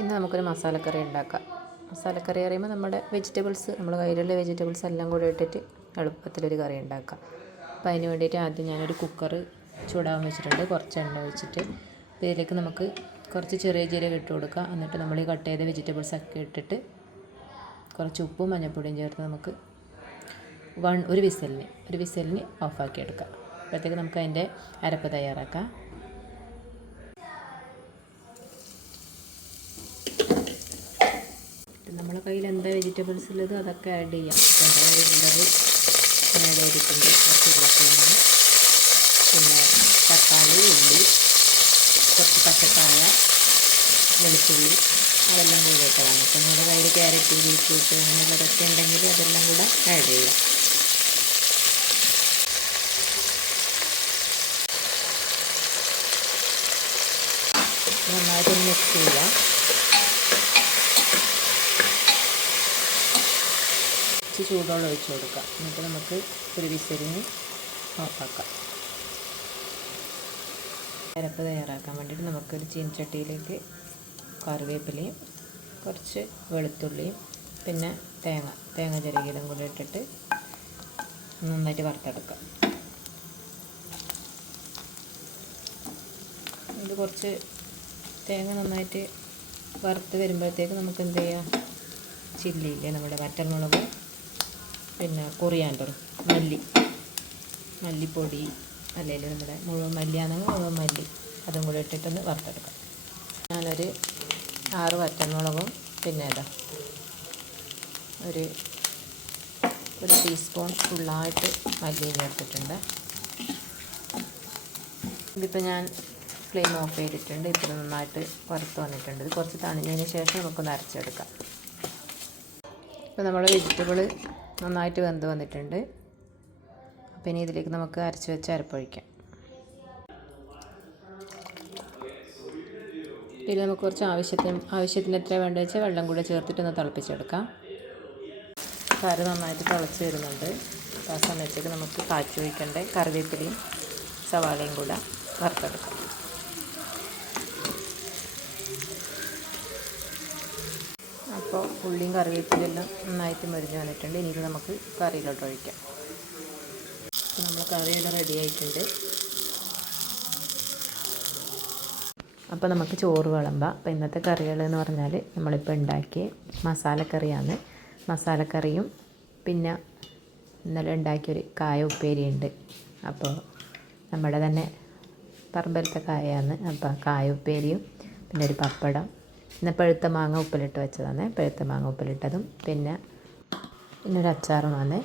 ഇന്ന് നമുക്കൊരു മസാലക്കറി ഉണ്ടാക്കാം. മസാലക്കറി പറയുമ്പോൾ നമ്മുടെ വെജിറ്റബിൾസ്, നമ്മുടെ കയ്യിലുള്ള വെജിറ്റബിൾസ് എല്ലാം കൂടി ഇട്ടിട്ട് എളുപ്പത്തിലൊരു കറി ഉണ്ടാക്കാം. അപ്പോൾ അതിന് വേണ്ടിയിട്ട് ആദ്യം ഞാനൊരു കുക്കർ ചൂടാവാൻ വെച്ചിട്ടുണ്ട്. കുറച്ച് എണ്ണ ഒഴിച്ചിട്ട് ഇതിലേക്ക് നമുക്ക് കുറച്ച് ചെറിയ ജീരകം ഇട്ട് കൊടുക്കുക. എന്നിട്ട് നമ്മൾ ഈ കട്ട് ചെയ്ത വെജിറ്റബിൾസ് ഒക്കെ ഇട്ടിട്ട് കുറച്ച് ഉപ്പും മഞ്ഞൾപ്പൊടിയും ചേർത്ത് നമുക്ക് ഒരു വിസലിന് ഓഫാക്കി എടുക്കാം. അപ്പോഴത്തേക്ക് നമുക്ക് അതിൻ്റെ അരപ്പ് തയ്യാറാക്കാം. നമ്മളെ കയ്യിൽ എന്താ വെജിറ്റബിൾസ് ഉള്ളത് അതൊക്കെ ആഡ് ചെയ്യാം. അപ്പോൾ എൻ്റെ കയ്യിലുള്ളത് ആഡ് ചെയ്തിട്ടുണ്ട്. കുറച്ച് ഉരുളക്കിഴങ്ങ്, പിന്നെ തക്കാളി, ഉള്ളി, കുറച്ച് പച്ചക്കായ, വെളുത്തുള്ളി, അതെല്ലാം കൂടി ഇട്ടതാണ്. അപ്പോൾ നമ്മുടെ കയ്യിൽ ക്യാരറ്റ്, ബീറ്റ്റൂട്ട് അങ്ങനെയുള്ളതൊക്കെ ഉണ്ടെങ്കിൽ അതെല്ലാം കൂടെ ആഡ് ചെയ്യാം. നന്നായിട്ടൊന്ന് മിക്സ് ചെയ്യാം. ചൂടുവെള്ളം ഒഴിച്ച് കൊടുക്കാം. എന്നിട്ട് നമുക്ക് ഒരു വിസിലിന് ഓഫാക്കാം. അരപ്പ് തയ്യാറാക്കാൻ വേണ്ടിയിട്ട് നമുക്കൊരു ചീനച്ചട്ടിയിലേക്ക് കറിവേപ്പിലയും കുറച്ച് വെളുത്തുള്ളിയും പിന്നെ തേങ്ങ ചിരകിയതും കൂടി ഇട്ടിട്ട് നന്നായിട്ട് വറുത്തെടുക്കാം. ഇത് കുറച്ച് തേങ്ങ നന്നായിട്ട് വറുത്ത് വരുമ്പോഴത്തേക്ക് നമുക്ക് എന്ത് ചെയ്യാം, ചില്ലിയില്ലേ നമ്മുടെ വറ്റൽമുളക്, പിന്നെ കൊറിയാണ്ടർ, മല്ലിപ്പൊടി, അല്ലെങ്കിൽ നമ്മുടെ മുഴുവൻ മല്ലിയാണെങ്കിൽ മുഴുവൻ മല്ലി, അതും കൂടി ഇട്ടിട്ടൊന്ന് വറുത്തെടുക്കാം. ഞാനൊരു 6 വറ്റൽമുളകും പിന്നെ ഒരു ടീസ്പൂൺ ഫുള്ളായിട്ട് മല്ലിയും ചേർത്തിട്ടുണ്ട്. ഇതിപ്പോൾ ഞാൻ ഫ്ലെയിം ഓഫ് ചെയ്തിട്ടുണ്ട്. ഇപ്പോൾ നന്നായിട്ട് വറുത്ത് വന്നിട്ടുണ്ട്. ഇത് കുറച്ച് തണിഞ്ഞതിന് ശേഷം നമുക്കൊന്ന് അരച്ചെടുക്കാം. ഇപ്പോൾ നമ്മൾ വെജിറ്റബിൾ നന്നായിട്ട് വെന്ത് വന്നിട്ടുണ്ട്. അപ്പോൾ ഇനി ഇതിലേക്ക് നമുക്ക് അരച്ച് വെച്ച് അരപ്പൊഴിക്കാം. ഇതിൽ നമുക്ക് കുറച്ച് ആവശ്യത്തിന് എത്ര വേണ്ടത് വെച്ചാൽ വെള്ളം കൂടെ ചേർത്തിട്ടൊന്ന് തിളപ്പിച്ചെടുക്കാം. കറി നന്നായിട്ട് തിളച്ച് വരുന്നുണ്ട്. ആ സമയത്തേക്ക് നമുക്ക് കാച്ചി ഒഴിക്കേണ്ട കറിവേപ്പിലയും സവാളയും കൂടെ വറുത്തെടുക്കാം. അപ്പോൾ ഉള്ളിയും കറിവേപ്പിലെല്ലാം നന്നായിട്ട് മുരിഞ്ഞ് വന്നിട്ടുണ്ട്. ഇനി ഇത് നമുക്ക് കറിയിലോട്ട് ഒഴിക്കാം. അപ്പോൾ നമ്മൾ കറിയെല്ലാം റെഡി ആയിട്ടുണ്ട്. അപ്പോൾ നമുക്ക് ചോറ് വിളമ്പാം. അപ്പോൾ ഇന്നത്തെ കറികൾ എന്ന് പറഞ്ഞാൽ നമ്മളിപ്പോൾ ഉണ്ടാക്കിയ മസാലക്കറിയാണ്. മസാലക്കറിയും പിന്നെ ഇന്നലെ ഉണ്ടാക്കിയൊരു കായ ഉപ്പേരിയുണ്ട്. അപ്പോൾ നമ്മുടെ തന്നെ പറമ്പിലത്തെ കായയാണ്. അപ്പോൾ കായ ഉപ്പേരിയും പിന്നെ ഒരു പപ്പടം, പിന്നെ പഴുത്ത മാങ്ങ ഉപ്പിലിട്ട് വെച്ചതാണ്. പഴുത്ത മാങ്ങ ഉപ്പിലിട്ടതും പിന്നെ ഒരു അച്ചാറുമാണ്.